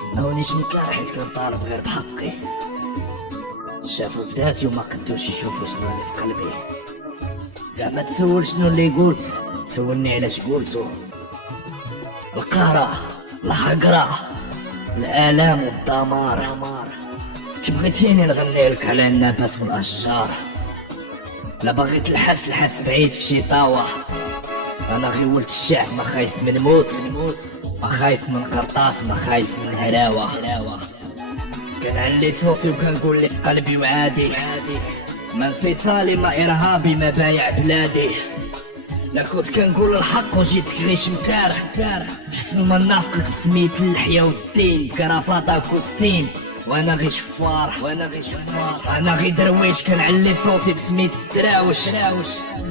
سماونيش نكار حيت كنطالب غير بحقي. شافوا في ذاتي وما قدوش يشوفوا شنو اللي في قلبي. كاع ما تسول شنو اللي قلت، سولني علاش قلتو. القهرة، الحقرة، الآلام والدمار. كي بغيتيني نغني لك على النبات والأشجار، لا باغي تلحس بعيد في شي طاوة. انا غير ولد الشعب، ما خايف من موت، ما خايف من قرطاس، ما خايف من هلاوة. كنعلي صوتي وكنقول اللي في قلبي وعادي. ما انفصالي ما ارهابي ما بايع بلادي. لا كنت كنقول الحق وجيتك غير شمتار، حسن ما نافقك بسميت اللحية والدين بكرافاطة وكوستيم. وانا غير شفار، انا غير درويش كنعلي صوتي بسميت الدراوش.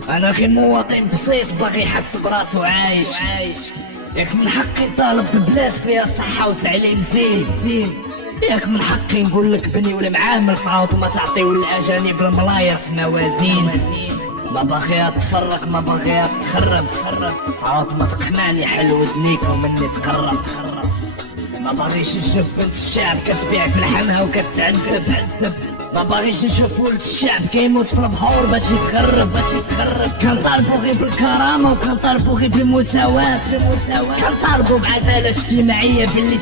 انا غير مواطن بسيط باغي يحس براسو عايش. ياك من حقي نطالب ببلاد فيها صحة وتعليم زين. ياك من حقي نقول لك بني ولا معامل فعوض ما تعطيو الاجانب الملاير في موازين. ما باغيها تفرق، ما باغيها تخرب، عاود ما تقمعني حلو دنيك ومني تقرب. ما باغيش نشوف بنت الشعب كتبيع في الحمها وكتعذب. ما باغيش نشوف ولد الشعب كيموت في البحور باش يتغرب. كنطالبو غير بالكرامة وكنطالبو غير بالمساواة. كنطالبو بعدالة اجتماعية باللي